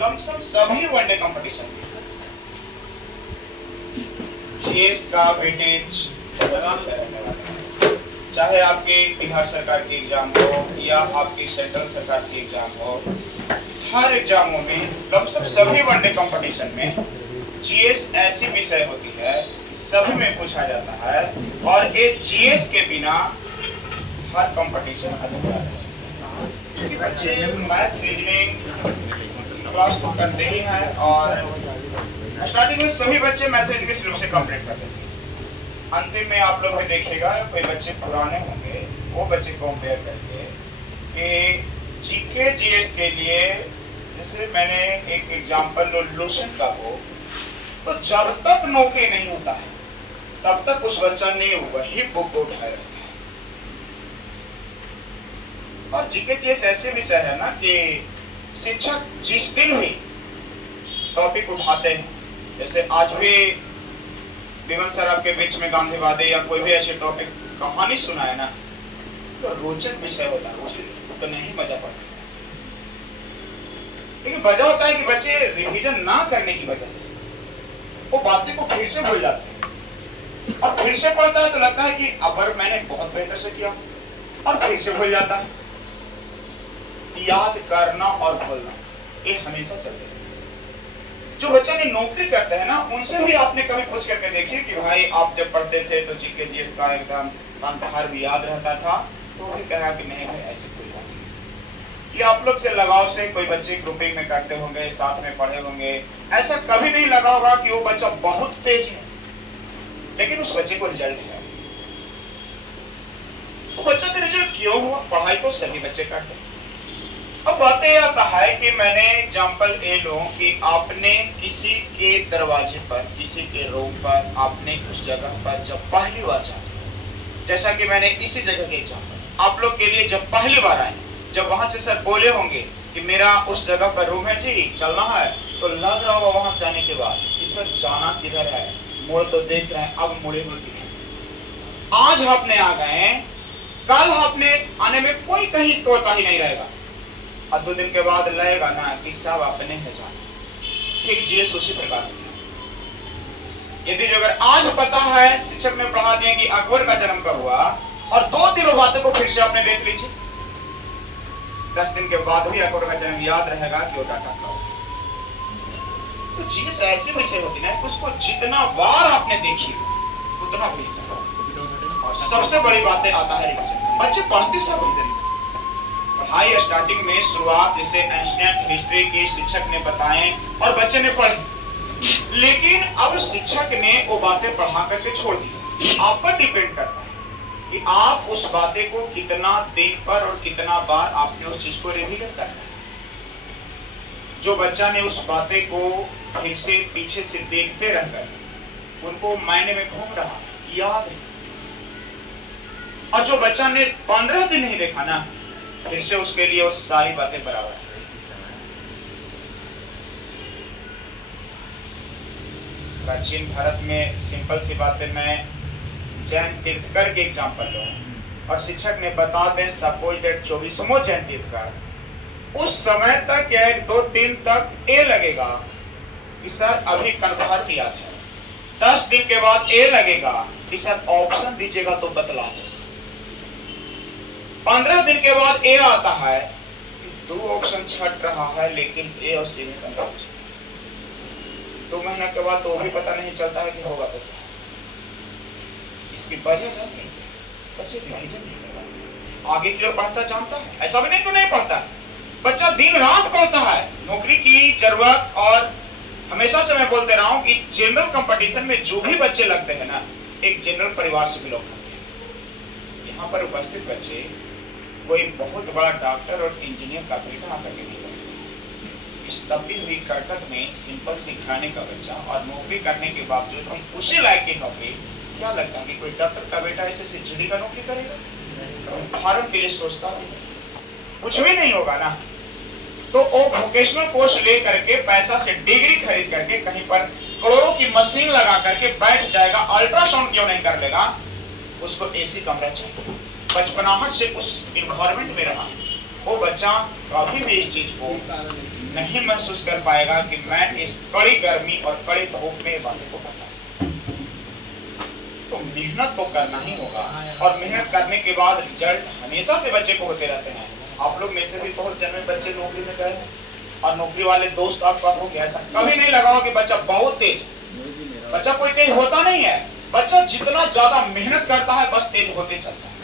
Lump sum सभी one day competition में GS का वेटेज चाहे आपके बिहार सरकार की एग्जाम हो या आपकी सेंट्रल सरकार की एग्जाम हो, हर एग्जामों में लमसम सभी वनडे कंपटीशन में जीएस ऐसी विषय होती है सभी में पूछा जाता है और एक जीएस के बिना हर कंपटीशन अधूरा है। क्योंकि बच्चे मैथ रीजनिंग क्लास तो करते ही हैं और स्टार्टिंग में सभी बच्चे मैथ रीजनिंग के सिलेबस से कंप्लीट कर देते हैं। अंतिम में आप लोग भी देखिएगा कोई बच्चे पुराने होंगे, वो बच्चे कंपेयर करके कि जीके जीएस के लिए, जैसे मैंने एक एग्जांपल लो लोशन का हो, तो जब तक नौकरी नहीं होता है तब तक उस बच्चा ने वही बुक को उठाए रखता है। और जीके जीएस ऐसे विषय है ना कि शिक्षक जिस दिन भी टॉपिक उठाते हैं, जैसे आज भी विमल सर आपके बीच में गांधीवादी या कोई भी ऐसे टॉपिक कहानी सुनाए ना, तो रोचक विषय होता है, उसे तो नहीं मजा पड़ता। लेकिन वजह होता है कि बच्चे रिवीजन ना करने की वजह से वो बातें को फिर से भूल जाते हैं और फिर से पढ़ता है तो लगता है कि अब मैंने बहुत बेहतर से किया और फिर से भूल जाता है। याद करना और भूलना ये हमेशा चलते हैं। जो बच्चे ने नौकरी करते हैं ना, उनसे भी आपने कभी पूछ करके देखिए कि भाई आप जब पढ़ते थे तो जीके जीएस का एकदम कंधार भी याद रहता था, तो वो भी कहा कि नहीं भाई ऐसी कोई बात नहीं। ये आप लोग से लगाव से कोई बच्चे ग्रुपिंग में करते होंगे, साथ में पढ़े होंगे, ऐसा कभी नहीं लगा होगा कि वो बच्चा बहुत तेज है लेकिन उस बच्चे को रिजल्ट है। वो बच्चा का रिजल्ट क्यों हुआ? पढ़ाई तो सभी बच्चे करते हैं। अब बात यह आता है कि मैंने एग्जाम्पल ये लो कि आपने किसी के दरवाजे पर, किसी के रूम पर, आपने उस जगह पर जब पहली बार जाए, जैसा कि मैंने इसी जगह के एग्जाम्पल आप लोग के लिए जब पहली बार आए, जब वहां से सर बोले होंगे कि मेरा उस जगह पर रूम है जी, चलना है, तो लग रहा होगा वहां से आने के बाद कि सर जाना किधर है, मोड़ तो देख रहे हैं, अब मुड़े होती है। आज आपने आ गए, कल आपने आने में कोई कहीं कोताही नहीं रहेगा और 2 दिन के बाद लगेगा ना कि सब अपने है जाना। ठीक जीएस उसी प्रकार। यदि जो अगर आज पता है, शिक्षक ने पढ़ा दिया कि अकबर का जन्म कब हुआ और 2 दिनों बातों को फिर से आपने देख लीजिए, 10 दिन के बाद भी अकबर का जन्म याद रहेगा कि वो डाटा कब। तो जीएस ऐसी विषय होती है उसको जितना बार आपने देखी उतना बेहतर। और सबसे बड़ी बातें आता है बच्चे पढ़ते सब पढ़ाई स्टार्टिंग में शुरुआत जैसे एंशिएंट हिस्ट्री की शिक्षक ने बताएं और बच्चे ने पढ़ी, लेकिन अब शिक्षक ने वो बातें पढ़ा करके छोड़ दी। आप पर डिपेंड करता है कि आप उस बातें को कितना दिन पर और कितना बार आपने उस चीज को रिवीजन करना है। जो बच्चा ने उस बातें को फिर से पीछे से देखते रहकर उनको मायने में घूम रहा याद है, और जो बच्चा ने 15 दिन नहीं देखा ना, फिर से उसके लिए वो सारी बातें बराबर है। प्राचीन भारत में सिंपल सी बात है, मैं जैन तीर्थकर के एग्जाम्पल लूं और शिक्षक ने बता दें सपोज दैट 24वां जैन तीर्थकर, उस समय तक या 2-3 तक ए लगेगा कि सर अभी कन्फर्म किया है, 10 दिन के बाद ए लगेगा कि सर ऑप्शन दीजिएगा तो बतला दो, 15 दिन के बाद ए आता है कि 2 ऑप्शन छट रहा है लेकिन ए और सी में कंफ्यूज, 2 महीने के बाद तो भी पता नहीं चलता है कि होगा तो क्या। इसकी वजह जानते हैं, बच्चे रिवीजन नहीं करता, आगे की ओर पढ़ता जानता है, ऐसा भी नहीं तो नहीं पढ़ता है, बच्चा दिन रात पढ़ता है। नौकरी की जरूरत, और हमेशा से मैं बोलते रहा हूं कि इस जनरल कंपटीशन में जो भी बच्चे लगते हैं ना, एक जनरल परिवार से बिलोंग करते हैं। यहाँ पर उपस्थित बच्चे कोई बहुत बड़ा डॉक्टर और इंजीनियर का बेटा आकर के नहीं बनते। इस दबी हुई करकट में सिंपल से घराने का बच्चा और नौकरी करने के बावजूद भी उसी लायक की नौकरी, क्या लगता है कि कोई डॉक्टर का बेटा ऐसे जीडी का नौकरी करेगा? भारत के लिए सोचता भी कुछ भी नहीं होगा ना, तो वो वोकेशनल कोर्स ले करके पैसा से डिग्री खरीद करके कहीं पर करोड़ों की मशीन लगा करके बैठ जाएगा, अल्ट्रासाउंड क्यों नहीं कर लेगा? उसको एसी कमरा चाहिए, बचपनाहट से उस इन्वायरमेंट में रहा, वो बच्चा कभी भी इस चीज को नहीं महसूस कर पाएगा कि मैं इस कड़ी गर्मी और कड़ी धूप में बातें को करना सकता। तो मेहनत तो करना ही होगा, और मेहनत करने के बाद रिजल्ट हमेशा से बच्चे को होते रहते हैं। आप लोग में से भी बहुत जन्मे बच्चे नौकरी में गए और नौकरी वाले दोस्त आपका हो गया, ऐसा कभी नहीं लगा हो कि बच्चा बहुत तेज। बच्चा कोई तेज होता नहीं है, बच्चा जितना ज्यादा मेहनत करता है बस तेज होते चलता है।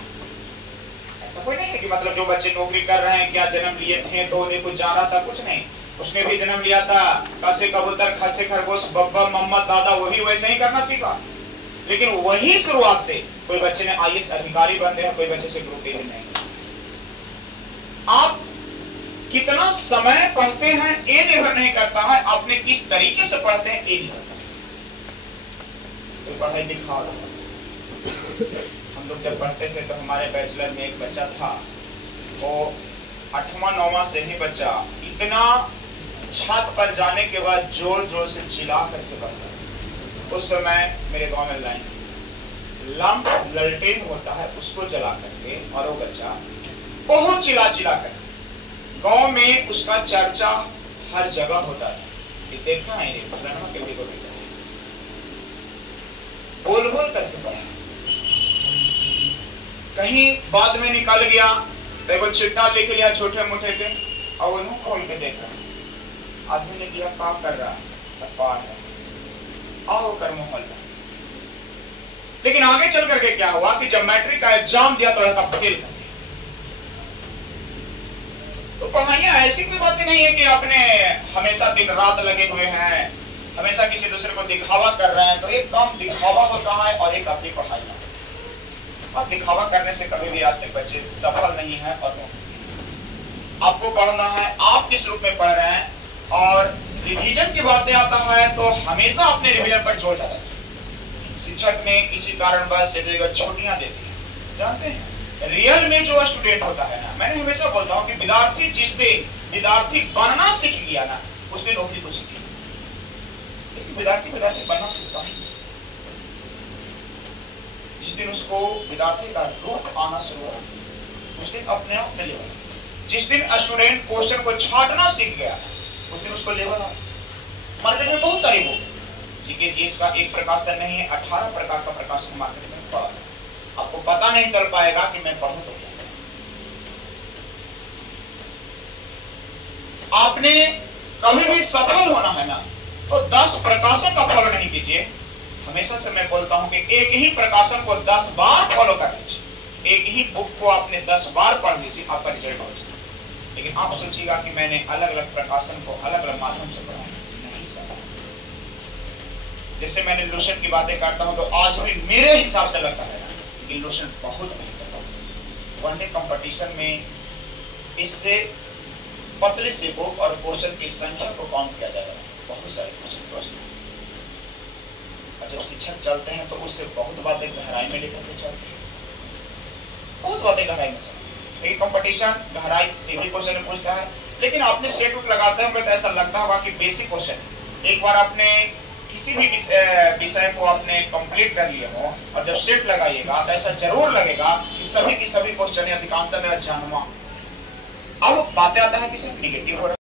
ऐसा कोई नहीं है कि मतलब जो बच्चे नौकरी कर रहे हैं क्या जन्म लिए थे तो उन्हें कुछ जाना था, कुछ नहीं। उसने भी जन्म लिया था, क से कबूतर, ख से खरगोश, बब्बर, मोहम्मद, दादा, वो भी वैसे ही करना सीखा। लेकिन वही शुरुआत से कोई बच्चे ने आईएएस अधिकारी बनते हैं, कोई बच्चे से ग्रुप ए नहीं। आप कितना समय पढ़ते हैं ये निर्भर नहीं करता है, आपने किस तरीके से पढ़ते हैं ये निर्भर करता है। तो पढ़ाई लिखा, हम लोग जब पढ़ते थे तो हमारे बैचलर में एक बच्चा था, वो 8वां 9वां से ही बच्चा इतना छत पर जाने के बाद जोर जोर से चिल्ला करके पढ़ता। उस समय मेरे गांव में लाइन लंप ललटेन होता है, उसको जला करके, और वो बच्चा बहुत चिल्ला चिल्ला कर गांव में उसका चर्चा हर जगह होता है। ये देखा है, ये फलाना के देखो, बोल बोल करके पढ़ा। कहीं बाद में निकल गया तो एक चिट्ठा लिख लिया छोटे मोटे के, और वो मुंह खोल के देखा। आदमी ने किया काम कर रहा है, आओ कर मोहल्ला। लेकिन आगे चल करके क्या हुआ कि जब मैट्रिक का एग्जाम दिया तो लड़का फेल कर गया। तो पढ़ाइयां ऐसी कोई बात नहीं है कि आपने हमेशा दिन रात लगे हुए हैं, हमेशा किसी दूसरे को दिखावा कर रहे हैं। तो एक काम दिखावा होता है और एक अपनी पढ़ाई है। और दिखावा करने से कभी भी आज तक बच्चे सफल नहीं है। और आपको पढ़ना है, आप किस रूप में पढ़ रहे हैं। और रिवीजन की बातें आता है तो हमेशा अपने रिवीजन पर जोर डालें। शिक्षक ने किसी कारणवश छुट्टियां दे दी, जानते हैं रियल में जो स्टूडेंट होता है ना, मैंने हमेशा बोलता हूं कि विद्यार्थी जिस दिन विद्यार्थी बनना सीख गया ना, उस दिन नौकरी को सीखी। लेकिन विद्यार्थी बनना सीखता है जिस दिन उसको विद्यार्थी का रूप आना शुरू हो, उस दिन अपने आप में लेवल। जिस दिन स्टूडेंट क्वेश्चन को छांटना सीख गया उस दिन उसको लेवल आ। मार्केट में बहुत सारी बुक, जीके जीएस का एक प्रकाशन नहीं है, 18 प्रकार का प्रकाशन मार्केट में पड़ा। आपको पता नहीं चल पाएगा कि मैं पढ़ूं तो क्या। आपने कभी भी सफल होना है ना, तो 10 प्रकाशन का फॉलो नहीं कीजिए। हमेशा से मैं बोलता हूं कि एक ही प्रकाशन को 10 बार फॉलो कर लीजिए, एक ही बुक को आपने 10 बार पढ़ लीजिए, आपका रिजल्ट हो जाएगा। लेकिन आप सोचिएगा कि मैंने अलग अलग प्रकाशन को अलग अलग माध्यम से पढ़ा, नहीं सका। जैसे मैंने लोशन की बातें करता हूं तो आज भी मेरे हिसाब से लगता है कि लोशन बहुत बेहतर है। वनडे कंपटीशन में इससे पतले से बुक और क्वेश्चन की संख्या को काउंट किया जाएगा, बहुत सारे क्वेश्चन। और जब शिक्षक चलते हैं तो उससे बहुत बातें गहराई में लेकर के चलते हैं, बहुत बातें गहराई में चलती है। एक कंपटीशन गहराई से भी क्वेश्चन पूछता है, लेकिन आपने सेट उठ लगाते हैं तो ऐसा लगता होगा कि बेसिक क्वेश्चन। एक बार आपने किसी भी विषय को आपने कंप्लीट कर लिया हो और जब सेट लगाइएगा तो ऐसा जरूर लगेगा कि सभी की सभी क्वेश्चन अधिकांशतः मेरा जानवा। अब बातें आता है कि सिर्फ निगेटिव हो रहा है।